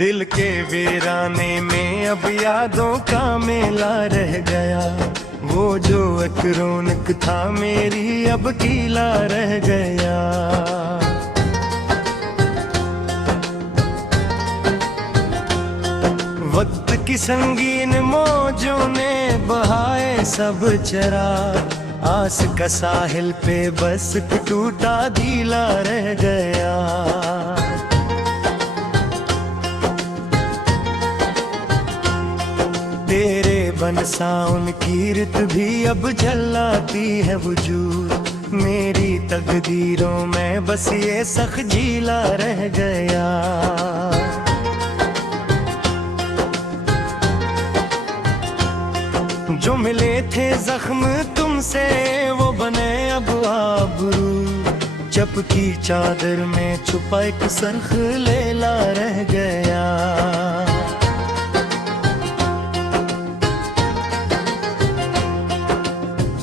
दिल के वीराने में अब यादों का मेला रह गया। वो जो एक रौनक था मेरी अब गीला रह गया। वक्त की संगीन मौजों ने बहाए सब चरा। आस का साहिल पे बस टूटा धीला रह गया। तेरे बनसा उनकी रित भी अब जलाती है वजूद। मेरी तकदीरों में बस ये सख झीला रह गया। जो मिले थे जख्म तुमसे वो बने अब आबरू। चपकी चादर में छुपा एक सरख लेला रह गया।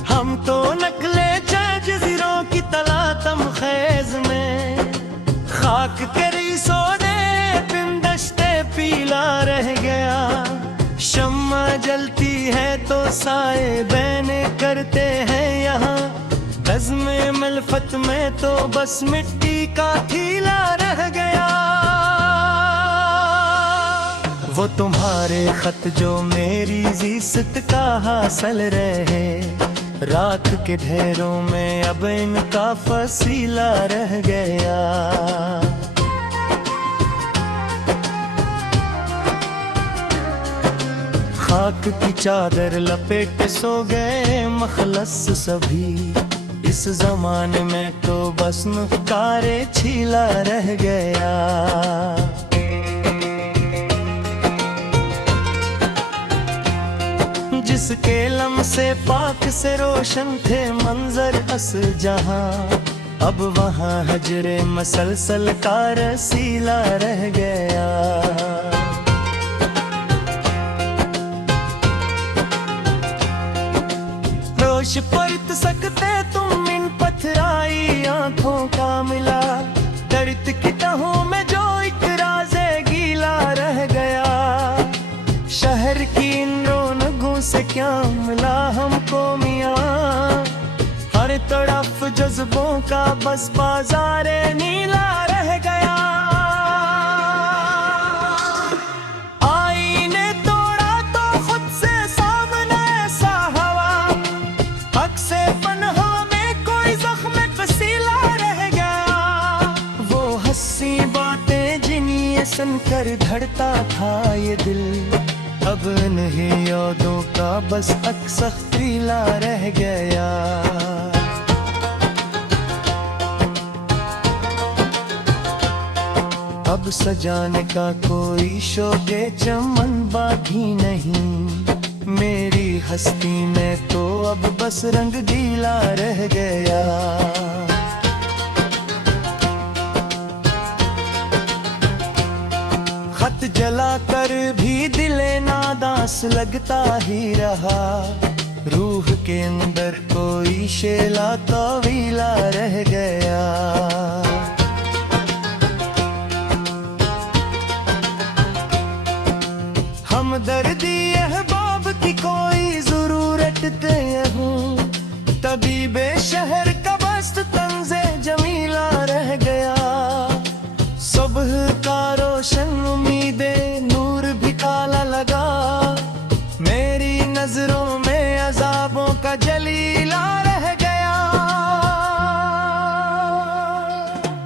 हम तो नकले जजीरों की तला तमखेज में खाक करी सोने पिंदश्ते पीला रह गया। शम्मा जलती है तो साए बहने करते हैं यहाँ। बज़्म मलफत में तो बस मिट्टी का थीला रह गया। वो तुम्हारे खत जो मेरी ज़िस्त का हासिल रहे। रात के ढेरों में अब इनका फसीला रह गया। खाक की चादर लपेट सो गए मखलस सभी। इस जमाने में तो बस नुकारे छीला रह गया। जिसके लम से पाक से रोशन थे मंजर अस जहां। अब वहां हजरे मसलसल का रसीला रह गया। होश परत सकते तुम इन पथराई आंखों का मिला। दर्द की तहों में जो एक राज़े गीला रह गया। शहर की इन रौनकों से क्या मिला हमको मियाँ। हर तरफ जज्बों का बस बाजारे नीला रह गया। सन कर धड़ता था ये दिल। अब नहीं यादों का बस अक्सर पीला रह गया। अब सजाने का कोई शोके चमन बाकी नहीं। मेरी हस्ती में तो अब बस रंग गीला रह गया। खत जला कर भी दिले नादास लगता ही रहा। रूह के अंदर कोई शेला तवीला रह गया। हमदर्दी अहबाब की कोई जरूरत हूँ। तबीबे शहर का बस्त तंजे जमीला रह गया। सुबह का रोशन उम्मीदे नूर भी काला लगा। मेरी नजरों में अजाबों का जलीला रह गया।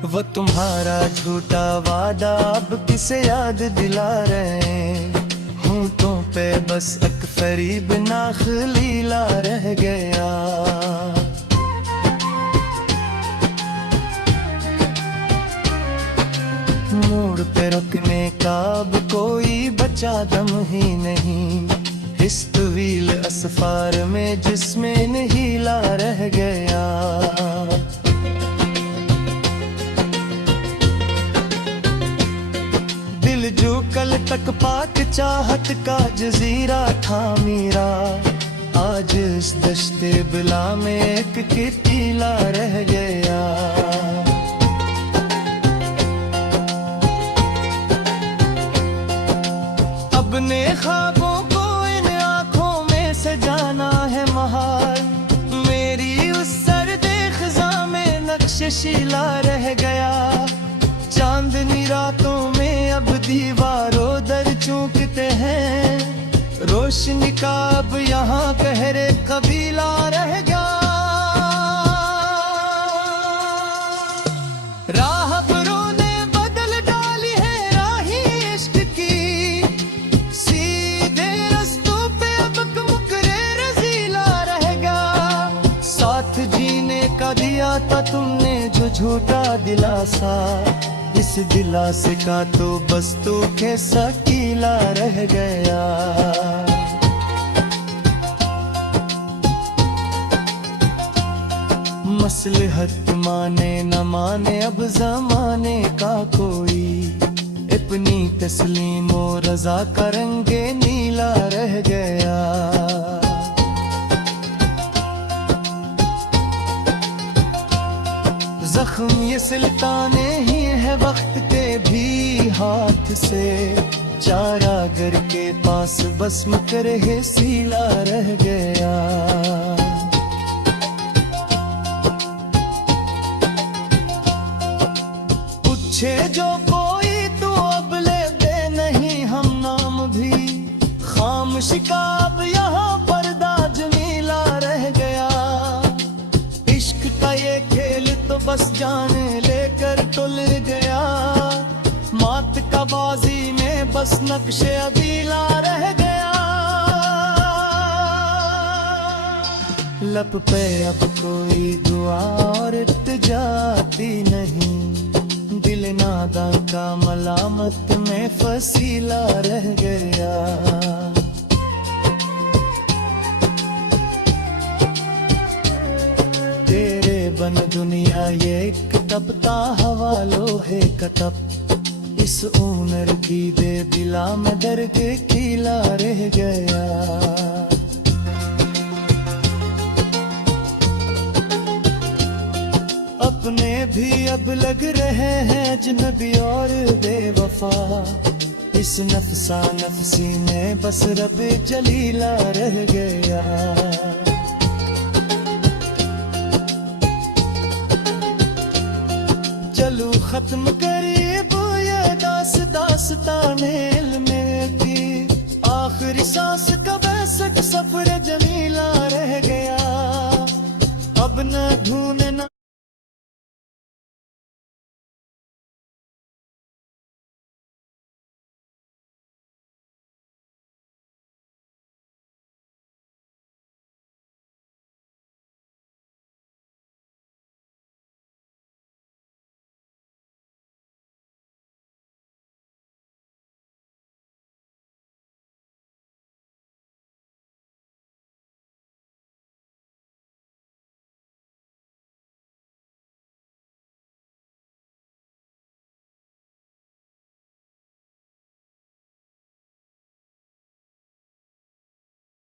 वो तुम्हारा झूठा वादा अब किसे याद दिला रहे। होंठों पे बस एक फरीब नाखलीला रह गया। मोड़ पे रुकने का अब कोई बचा दम ही नहीं। इस तवील असफार में जिसमें नीला रह गया। दिल जो कल तक पाक चाहत का जजीरा था मेरा। आज इस दश्ते बिला में एक कीला रह गया। तक्षशिला रह गया। चांदनी रातों में अब दीवारों दर चूकते हैं, रोशनी का अब यहाँ कहरे कबीला रह गया। राहबरों ने बदल डाली है राही इश्क की, सीधे रस्तों पे अब मुकरे रजीला रह गया। साथ जीने का दिया था तुमने जो झूठा दिलासा, इस दिलासे का तो बस तू के सकीला रह गया। मसलहत माने न माने अब जमाने का कोई, अपनी तस्लीम और रजा का रंगे नीला रह गया। जख्म ये सिलताने ही है वक्त के भी हाथ से, चारागर के पास बस मुकरे सीला रह गया। पूछे जो कोई तो अब ले दे नहीं हम नाम भी, खामोशी का अब यहाँ पर्दा जमीला रह गया। इश्क का ये खेल तो बस जाने लेकर टुल गया, मात का बाजी में बस नक्शे अबीला रह गया। लब पे अब कोई दुआ और इत्जाती नहीं, दिल नादा का मलामत में फसीला रह गया। तेरे बन दुनिया ये एक तपता हवालो है कतप, इस उम्र की दे दिला में दर्द कीला रह गया। अपने भी अब लग रहे हैं अजनबी और बेवफा, इस नफसा नफसी में बस रब जलीला रह गया। चलो खत्म करीब ये दास्ताने में की, आखिरी सांस का बैसक सफर